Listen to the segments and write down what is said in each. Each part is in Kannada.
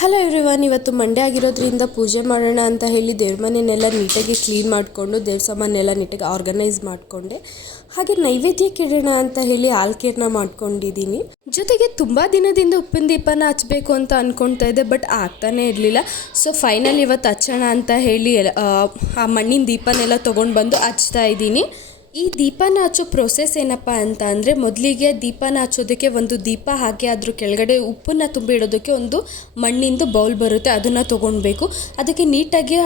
ಹಲೋ ಎವ್ರಿವನ್, ಇವತ್ತು ಮಂಡೇ ಆಗಿರೋದ್ರಿಂದ ಪೂಜೆ ಮಾಡೋಣ ಅಂತ ಹೇಳಿ ದೇವ್ರ ಮನೆಯನ್ನೆಲ್ಲ ನೀಟಾಗಿ ಕ್ಲೀನ್ ಮಾಡಿಕೊಂಡು ದೇವ್ರ ಸಾಮಾನೆಲ್ಲ ನೀಟಾಗಿ ಆರ್ಗನೈಸ್ ಮಾಡಿಕೊಂಡೆ. ಹಾಗೆ ನೈವೇದ್ಯಕ್ಕೆ ಇಡೋಣ ಅಂತ ಹೇಳಿ ಆಲ್ಕೀರ್ನ ಮಾಡ್ಕೊಂಡಿದ್ದೀನಿ. ಜೊತೆಗೆ ತುಂಬ ದಿನದಿಂದ ಉಪ್ಪಿನ ದೀಪನ ಹಚ್ಚಬೇಕು ಅಂತ ಅಂದ್ಕೊಳ್ತಾ ಇದ್ದೆ, ಬಟ್ ಆಗ್ತಾನೆ ಇರಲಿಲ್ಲ. ಸೊ ಫೈನಲ್ ಇವತ್ತು ಹಚ್ಚೋಣ ಅಂತ ಹೇಳಿ ಆ ಮಣ್ಣಿನ ದೀಪನೆಲ್ಲ ತೊಗೊಂಡು ಬಂದು ಹಚ್ತಾ ಇದ್ದೀನಿ. ಈ ದೀಪನ ಹಚ್ಚೋ ಪ್ರೊಸೆಸ್ ಏನಪ್ಪ ಅಂತ ಅಂದರೆ, ಮೊದಲಿಗೆ ದೀಪನ ಹಚ್ಚೋದಕ್ಕೆ ಒಂದು ದೀಪ ಹಾಕಿ ಅದ್ರ ಕೆಳಗಡೆ ಉಪ್ಪನ್ನು ತುಂಬಿ ಇಡೋದಕ್ಕೆ ಒಂದು ಮಣ್ಣಿಂದು ಬೌಲ್ ಬರುತ್ತೆ, ಅದನ್ನು ತೊಗೊಳ್ಬೇಕು. ಅದಕ್ಕೆ ನೀಟಾಗಿ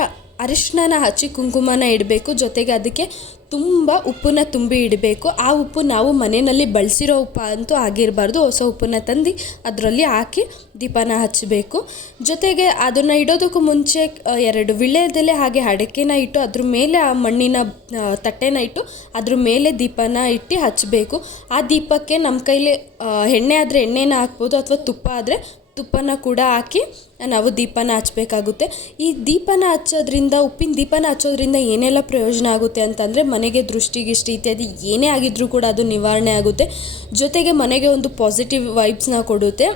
ಅರಿಶಿನ ಹಚ್ಚಿ ಕುಂಕುಮನ ಇಡಬೇಕು. ಜೊತೆಗೆ ಅದಕ್ಕೆ ತುಂಬ ಉಪ್ಪನ್ನ ತುಂಬಿ ಇಡಬೇಕು. ಆ ಉಪ್ಪು ನಾವು ಮನೆಯಲ್ಲಿ ಬಳಸಿರೋ ಉಪ್ಪು ಅಂತೂ ಆಗಿರಬಾರ್ದು, ಹೊಸ ಉಪ್ಪನ್ನ ತಂದು ಅದರಲ್ಲಿ ಹಾಕಿ ದೀಪನ ಹಚ್ಚಬೇಕು. ಜೊತೆಗೆ ಅದನ್ನು ಇಡೋದಕ್ಕೂ ಮುಂಚೆ 2 ವಿಳ್ಯದೆಲೆ ಹಾಗೆ ಅಡಿಕೆನ ಇಟ್ಟು ಅದ್ರ ಮೇಲೆ ಆ ಮಣ್ಣಿನ ತಟ್ಟೆನ ಇಟ್ಟು ಅದ್ರ ಮೇಲೆ ದೀಪನ ಇಟ್ಟು ಹಚ್ಚಬೇಕು. ಆ ದೀಪಕ್ಕೆ ನಮ್ಮ ಕೈಲಿ ಎಣ್ಣೆ ಆದರೆ ಎಣ್ಣೆನ ಹಾಕ್ಬೋದು, ಅಥವಾ ತುಪ್ಪ ಆದರೆ ತುಪ್ಪನ ಕೂಡ ಹಾಕಿ ನಾವು ದೀಪನ ಹಚ್ಚಬೇಕಾಗುತ್ತೆ. ಈ ದೀಪನ ಹಚ್ಚೋದ್ರಿಂದ, ಉಪ್ಪಿನ ದೀಪನ ಹಚ್ಚೋದ್ರಿಂದ ಏನೆಲ್ಲ ಪ್ರಯೋಜನ ಆಗುತ್ತೆ ಅಂತಂದರೆ, ಮನೆಗೆ ದೃಷ್ಟಿಗಿಷ್ಟಿ ಇತ್ಯಾದಿ ಏನೇ ಆಗಿದ್ರೂ ಕೂಡ ಅದು ನಿವಾರಣೆ ಆಗುತ್ತೆ. ಜೊತೆಗೆ ಮನೆಗೆ ಒಂದು ಪಾಸಿಟಿವ್ ವೈಬ್ಸ್ನ ಕೊಡುತ್ತೆ.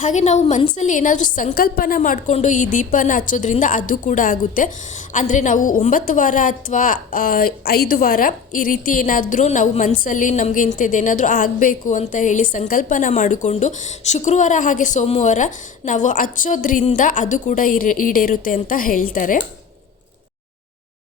ಹಾಗೆ ನಾವು ಮನಸ್ಸಲ್ಲಿ ಏನಾದರೂ ಸಂಕಲ್ಪನ ಮಾಡಿಕೊಂಡು ಈ ದೀಪನ ಹಚ್ಚೋದ್ರಿಂದ ಅದು ಕೂಡ ಆಗುತ್ತೆ. ಅಂದರೆ ನಾವು 9 ವಾರ ಅಥವಾ 5 ವಾರ ಈ ರೀತಿ ಏನಾದರೂ ನಾವು ಮನಸ್ಸಲ್ಲಿ ನಮಗೆ ಇಂಥದ್ದೇನಾದರೂ ಆಗಬೇಕು ಅಂತ ಹೇಳಿ ಸಂಕಲ್ಪನ ಮಾಡಿಕೊಂಡು ಶುಕ್ರವಾರ ಹಾಗೆ ಸೋಮವಾರ ನಾವು ಹಚ್ಚೋದ್ರಿಂದ ಅದು ಕೂಡ ಈಡೇರುತ್ತೆ ಅಂತ ಹೇಳ್ತಾರೆ.